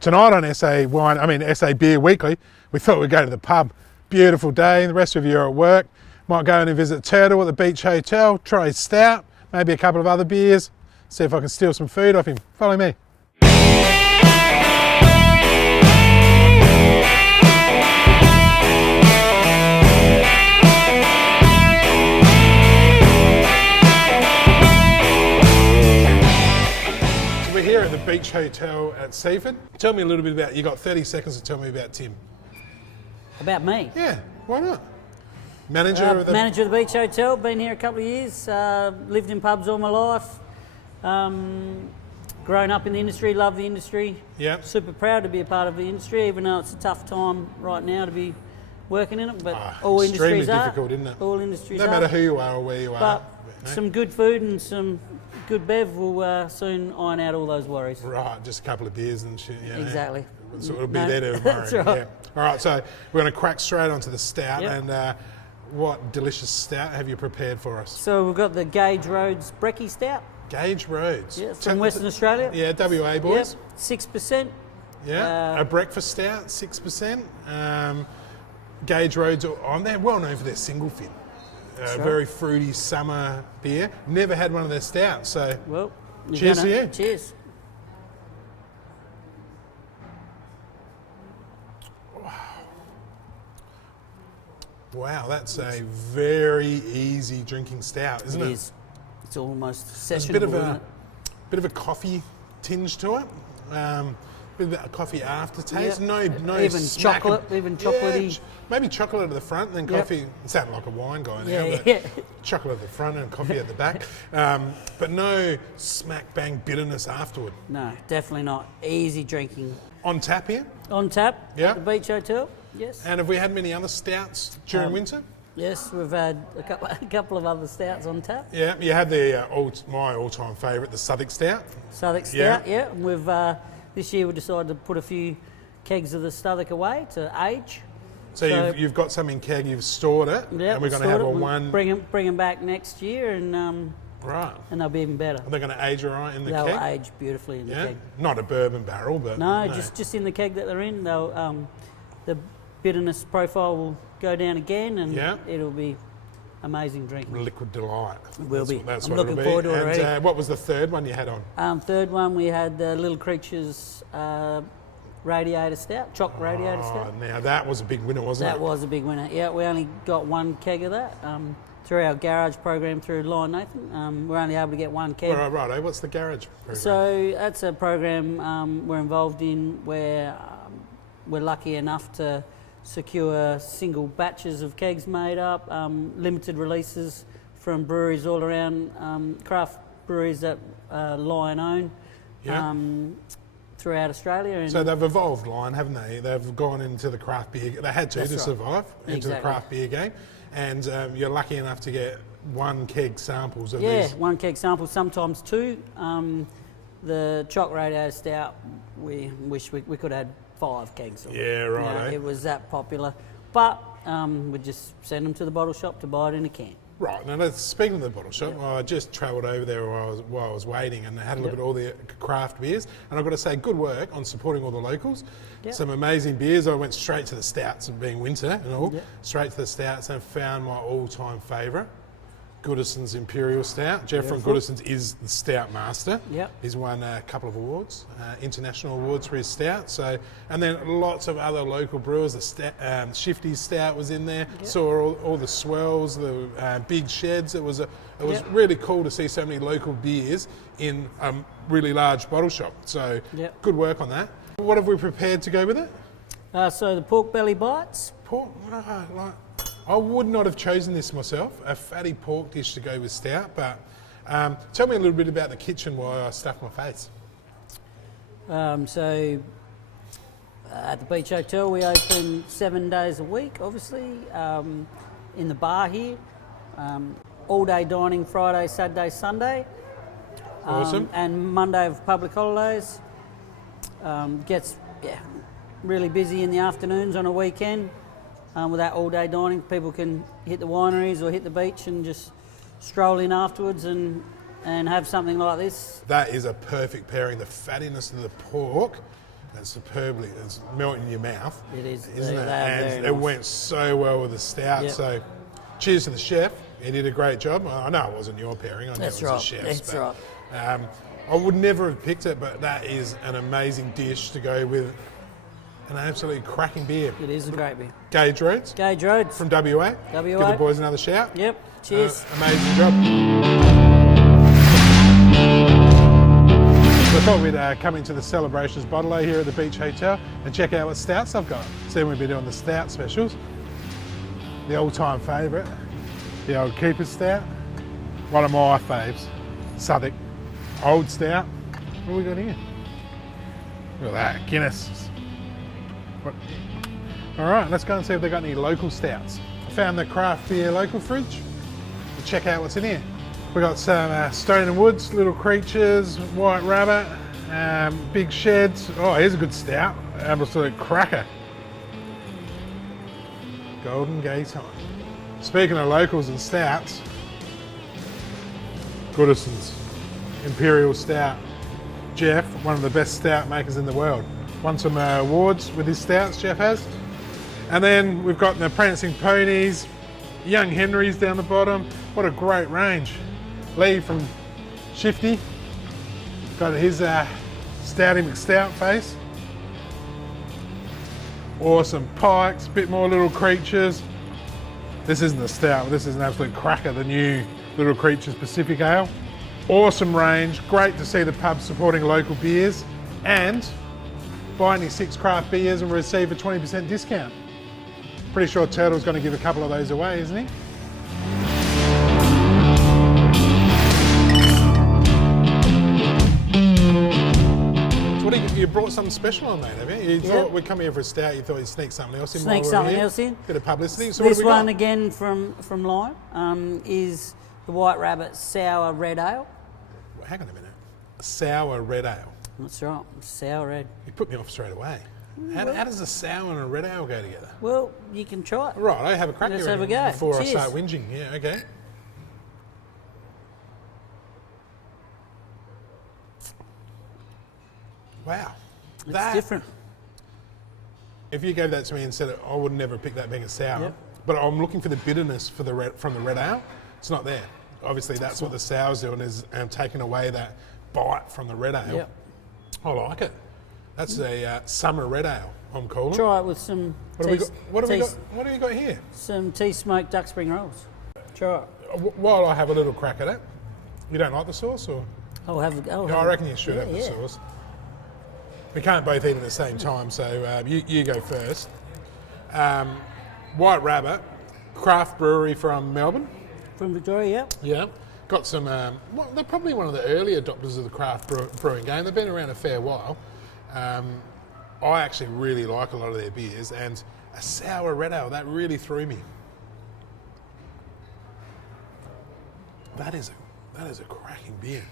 Tonight on SA Beer Weekly, we thought we'd go to the pub. Beautiful day, the rest of you are at work. Might go in and visit Turtle at the Beach Hotel, try his stout, maybe a couple of other beers, see if I can steal some food off him. Follow me. We're here at the Beach Hotel at Seaford. Tell me a little bit about, you got 30 seconds to tell me about Tim. About me? Yeah, why not? Manager of the Beach Hotel, been here a couple of years, lived in pubs all my life, grown up in the industry, love the industry. Yeah. Super proud to be a part of the industry, even though it's a tough time right now to be working in it, but all industries are. Extremely difficult, isn't it? All industries no are. matter who you are or where you are. But some good food and some good bev will soon iron out all those worries. Right, just a couple of beers and shit. You know. Exactly. So it'll be there tomorrow. That's right. Yeah. All right, so we're going to crack straight onto the stout. Yep. And what delicious stout have you prepared for us? So we've got the Gage Roads Brekkie Stout. Gage Roads. Yeah, from Western Australia. Yeah, WA boys. Yep, 6%. Yeah, a breakfast stout, 6%. Gage Roads, they're well known for their single fin. Sure. Very fruity summer beer. Never had one of their stouts, so well, cheers to you. Cheers. Wow, that's a very easy drinking stout, isn't it? It is. It's almost There's sessionable, a isn't bit of a coffee tinge to it. Bit of a coffee aftertaste. Yep. No even smack chocolate, even chocolatey. Yeah, maybe chocolate at the front and then coffee. Yep. It sounded like a wine guy now, Yeah, but yeah. chocolate at the front and coffee at the back. But no smack bang bitterness afterward. No, definitely not. Easy drinking. On tap here. On tap Yeah. at the Beach Hotel. Yes. And have we had many other stouts during winter? Yes, we've had a couple of other stouts on tap. Yeah, you had the my all-time favourite, the Southwark Stout. Southwark Stout, yeah. And we've this year we decided to put a few kegs of the Southwark away to age. So you've got some in keg, you've stored it, Yeah, and we're going to have one. Bring them back next year, and Right. and they'll be even better. Are they going to age all right in the They'll keg? age beautifully in the keg. Not a bourbon barrel, but No, just in the keg that they're in. They'll the bitterness profile will go down again, and it'll be amazing drinking. Liquid delight. It will be. That's I'm what looking it'll forward be. to it already. And what was the third one you had on? Third one we had the Little Creatures Radiator Stout, Choc Radiator Stout. Now that was a big winner, wasn't it? That was a big winner. Yeah, we only got one keg of that through our garage program through Lion Nathan. We're only able to get one keg. Right. What's the garage program? So that's a program we're involved in where we're lucky enough to secure single batches of kegs made up, limited releases from breweries all around, craft breweries that Lion own throughout Australia. And so they've evolved, Lion, haven't they? They've gone into the craft beer. They had to survive into the craft beer game. And you're lucky enough to get one keg samples of these. Yeah, one keg sample, sometimes two. The Choc Radiator Stout, we wish we could have had 5 kegs of it. Yeah, right. It was that popular. But we just send them to the bottle shop to buy it in a can. Right, now speaking of the bottle shop, I just travelled over there while I was waiting and had a look at all the craft beers. And I've got to say, good work on supporting all the locals. Yep. Some amazing beers. I went straight to the stouts, and being winter and all, straight to the stouts and found my all-time favourite, Goodison's Imperial Stout. Jeff from Goodison's is the stout master. Yep. He's won a couple of awards, international awards for his stout. So, and then lots of other local brewers. The Shifty's Stout was in there. Yep. Saw all the swells, the big sheds. It was really cool to see so many local beers in a really large bottle shop. So, good work on that. What have we prepared to go with it? So the pork belly bites. Pork, I would not have chosen this myself, a fatty pork dish to go with stout, but tell me a little bit about the kitchen while I stuff my face. So at the Beach Hotel we open 7 days a week, obviously, in the bar here. All day dining Friday, Saturday, Sunday. Awesome. And Monday of public holidays. Gets really busy in the afternoons on a weekend. With that all-day dining, people can hit the wineries or hit the beach and just stroll in afterwards and have something like this. That is a perfect pairing. The fattiness of the pork It's superbly, it's melting in your mouth. It is. Isn't They it? are And very it nice. went so well with the stout. Yep. So cheers to the chef. He did a great job. I know it wasn't your pairing. I know That's it was right. the chef's. That's right. I would never have picked it, but that is an amazing dish to go with an absolutely cracking beer. It is a great beer. Gage Roads Gage Roads. from WA. WA. Give the boys another shout. Yep. Cheers. Amazing job. So I thought we'd come into the Cellarbrations bottle here at the Beach Hotel and check out what stouts I've got. See, we've been doing the stout specials. The all-time favourite, the old Keeper's Stout. One of my faves, Southwark Old Stout. What have we got here? Look at that, Guinness. What? All right, let's go and see if they've got any local stouts. I found the craft beer local fridge. We'll check out what's in here. We've got some Stone and Woods, Little Creatures, White Rabbit, Big Sheds. Oh, here's a good stout. Absolute cracker. Golden Gaytime. Speaking of locals and stouts, Goodison's Imperial Stout. Jeff, one of the best stout makers in the world. Won some awards with his stouts, Jeff has. And then we've got the Prancing Ponies, Young Henrys down the bottom. What a great range. Lee from Shifty got his Stouty McStout face. Awesome Pikes, bit more Little Creatures. This isn't a stout, this is an absolute cracker, the new Little Creatures Pacific Ale. Awesome range, great to see the pub supporting local beers, and buy any 6 craft beers and receive a 20% discount. Pretty sure Turtle's going to give a couple of those away, isn't he? So what you brought something special on, mate, have you? You thought we'd come here for a stout, you thought you'd sneak something else in. Sneak something else in. Bit of publicity. So This what have we one got? again from Lime is the White Rabbit Sour Red Ale. Hang on a minute. Sour red ale. That's right, sour red. You put me off straight away. How does a sour and a red ale go together? Well, you can try it. Right, I have a crack Let's here have a go. before Cheers. I start whinging. Yeah, okay. Wow. It's different. If you gave that to me and said it, I would never pick that being a sour. Yep. But I'm looking for the bitterness from the red ale. It's not there. Obviously, that's what the sour's doing, is taking away that bite from the red ale. Yep. I like it. That's a summer red ale, I'm calling. Try it with some What have we got? What have you got here? some tea smoked duck spring rolls. Try it. While I have a little crack at it, you don't like the sauce, or? I'll have a go. I reckon you should have the sauce. We can't both eat at the same time, so you go first. White Rabbit, craft brewery from Melbourne. From Victoria, Yeah. Got some, they're probably one of the early adopters of the craft brewing game. They've been around a fair while. I actually really like a lot of their beers, and a sour red ale, that really threw me. That is a cracking beer.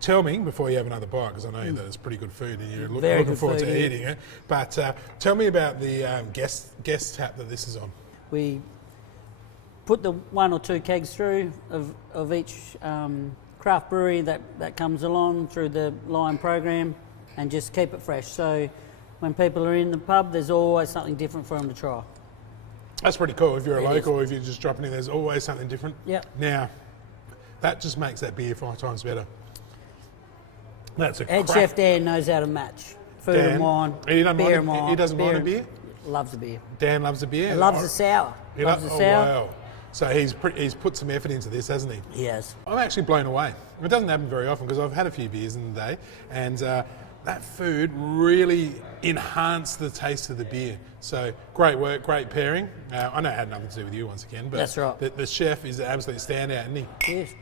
Tell me, before you have another bite, because I know that it's pretty good food and you're Very looking good forward food, to yeah. eating it, but tell me about the guest tap that this is on. We put the 1 or 2 kegs through of each craft brewery that comes along through the Lime program, and just keep it fresh. So when people are in the pub, there's always something different for them to try. That's pretty cool. If you're a It local, or if you're just dropping in, there's always something different. Yep. Now, that just makes that beer 5 times better. That's a Head crack. chef Dan knows how to match food Dan, and wine, he doesn't beer mind and a- wine. he doesn't mind a beer? Loves a beer. Dan loves a beer. He loves a sour. He Loves a oh, sour. wow. So he's put some effort into this, hasn't he? He has. I'm actually blown away. It doesn't happen very often because I've had a few beers in the day, and that food really enhanced the taste of the beer. So great work, great pairing. I know it had nothing to do with you once again, but That's right. the chef is an absolute standout, isn't he? Cheers.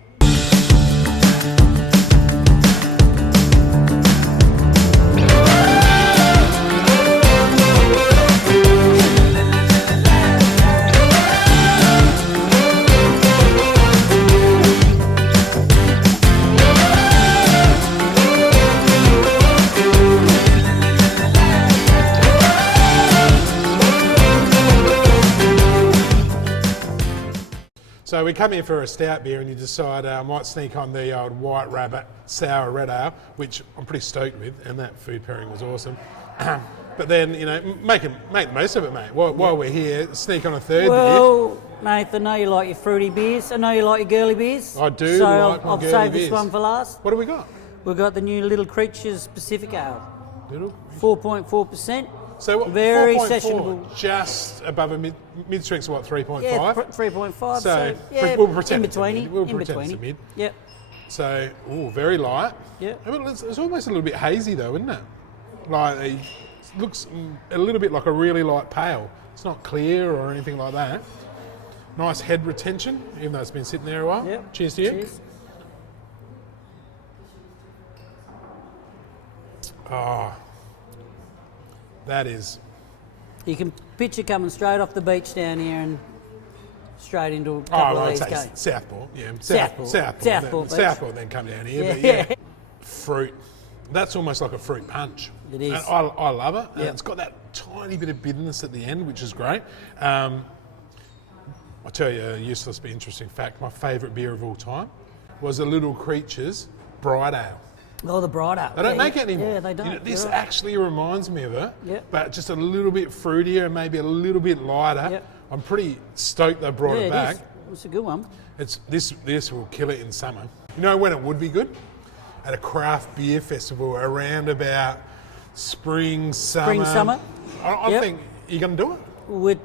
So we come here for a stout beer and you decide I might sneak on the old White Rabbit Sour Red Ale, which I'm pretty stoked with, and that food pairing was awesome. But then, you know, make the most of it, mate. While we're here, sneak on a third beer. Well, Nathan, I know you like your fruity beers. I know you like your girly beers. I do so like my I've girly saved beers. this one for last. What do we got? We've got the new Little Creatures Pacific Ale. Little? 4.4%. So what, Very 4.4, sessionable. Just above a mid-strength's what, 3.5? Yeah, 3.5. So yeah, we'll pretend in it's a mid. between. We'll in pretend between. it's a mid. Yep. So, very light. Yep. It's almost a little bit hazy though, isn't it? Like, it looks a little bit like a really light pale. It's not clear or anything like that. Nice head retention, even though it's been sitting there a while. Yep. Cheers to you. Cheers. Oh, that is... You can picture coming straight off the beach down here and straight into a couple of I'd these say guys. Southport, yeah. Southport. Southport, then come down here, Yeah. but yeah. Fruit. That's almost like a fruit punch. It is. And I love it. And Yep. it's got that tiny bit of bitterness at the end, which is great. I'll tell you a useless but interesting fact. My favourite beer of all time was the Little Creatures Bright Ale. Oh, the Bright Ale. They don't make it anymore. Yeah, they don't. You know, this You're right. actually reminds me of it, Yep. but just a little bit fruitier and maybe a little bit lighter. Yep. I'm pretty stoked they brought it back. It's a good one. This will kill it in summer. You know when it would be good? At a craft beer festival around about spring, summer. I Yep. think you're going to do it. We're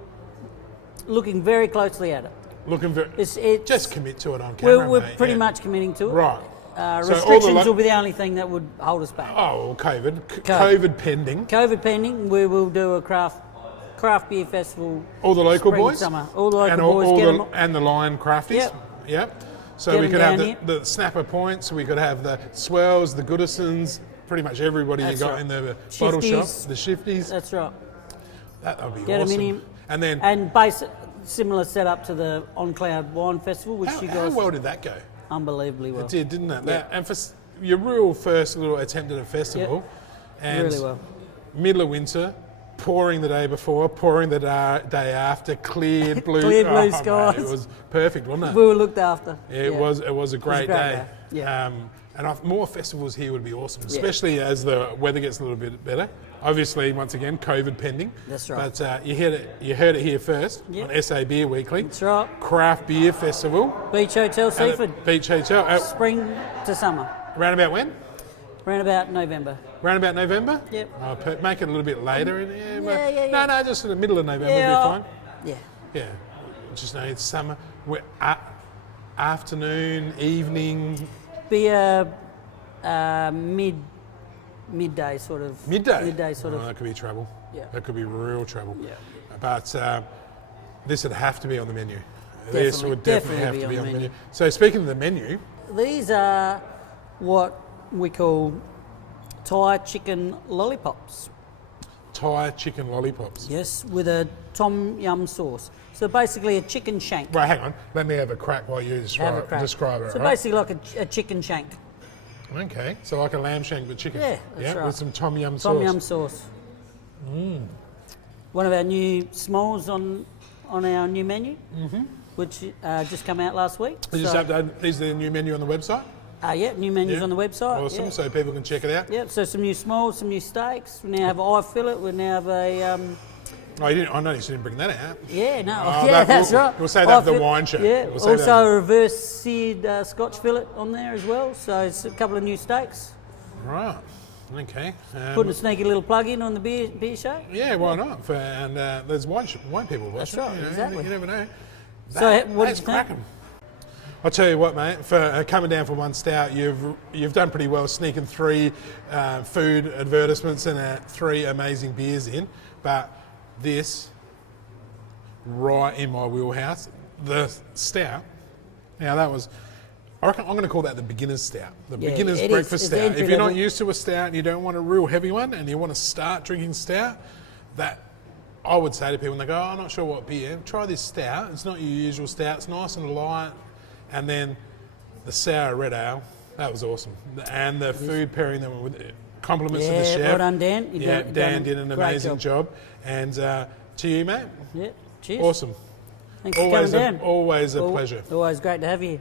looking very closely at it. Looking very. It's Just commit to it on camera, we're mate, pretty yeah. much committing to it. Right. So all the Restrictions will be the only thing that would hold us back. Oh, well, COVID pending. COVID pending, we will do a craft beer festival. All the local spring, boys, summer. All the local and boys and the Lion Crafties. Yep. Yep. So Get we them could have down the Snapper Points. We could have the Swells, the Goodisons. Pretty much everybody That's you got right. in the bottle shop. Shifties. The Shifties. That's right. That would be Get 'em awesome. in him. And then, And similar setup to the On Cloud Wine Festival, which you how guys well did that go? unbelievably well. It did, didn't it? Yeah. And for your real first little attempt at a festival, and Really well. middle of winter, pouring the day before, pouring the day after, cleared blue, Clear blue mate, skies. it was perfect, wasn't it? We were looked after. It was a great day. Yeah. And more festivals here would be awesome, especially as the weather gets a little bit better. Obviously, once again, COVID pending. That's right. But you heard it here first Yep. on SA Beer Weekly. That's right. Craft Beer Festival. Beach Hotel at Seaford. Beach Hotel. Spring to summer. Around about when? Around about November. Round about November? Yep. Make it a little bit later. Yeah. No, just in the middle of November Yeah, will be fine. Yeah. Yeah. Just know it's summer. We're afternoon, evening. Be a midday sort of. Midday? Midday sort of. That could be trouble. Yeah. That could be real trouble. Yeah. But this would have to be on the menu. This would definitely have to be on the menu. So speaking of the menu. These are what we call Thai chicken lollipops. Thai chicken lollipops. Yes, with a tom yum sauce. So basically a chicken shank. Right, hang on. Let me have a crack while you describe it. So right? basically like a chicken shank. Okay, so like a lamb shank but chicken. Yeah, that's right. With some tom yum sauce. Tom yum sauce. One of our new smalls on our new menu, which just come out last week. These are the new menu on the website? Yeah, new menus on the website. Awesome, Yeah. so people can check it out. Yeah, so some new smalls, some new steaks. We now have an eye fillet. We now have a I noticed you didn't bring that out. yeah, no, Oh, yeah, that's we'll- right. we'll say that Eye for the fillet. wine show. Yeah, We'll say also that. a reverse seared Scotch fillet on there as well. So it's a couple of new steaks. Right, okay. Putting a sneaky little plug in on the beer show. Yeah, why not? And there's wine people watching. That's right, you know, exactly. You never know. So what did That's you think? cracking. I'll tell you what, mate. For coming down from one stout, you've done pretty well sneaking 3 food advertisements and 3 amazing beers in. But this, right in my wheelhouse, the stout. Now that was, I reckon I'm going to call that the beginner's stout, the beginner's it is. breakfast It's stout. entry If you're not level. used to a stout and you don't want a real heavy one and you want to start drinking stout, that I would say to people when they go, oh, I'm not sure what beer, try this stout. It's not your usual stout. It's nice and light. And then the sour red ale, that was awesome. And the food pairing them with compliments to the chef. well done, Dan. Dan did an great amazing job. And to you, mate. Yeah, cheers. Awesome. Thanks for coming down. Always a pleasure. Always great to have you.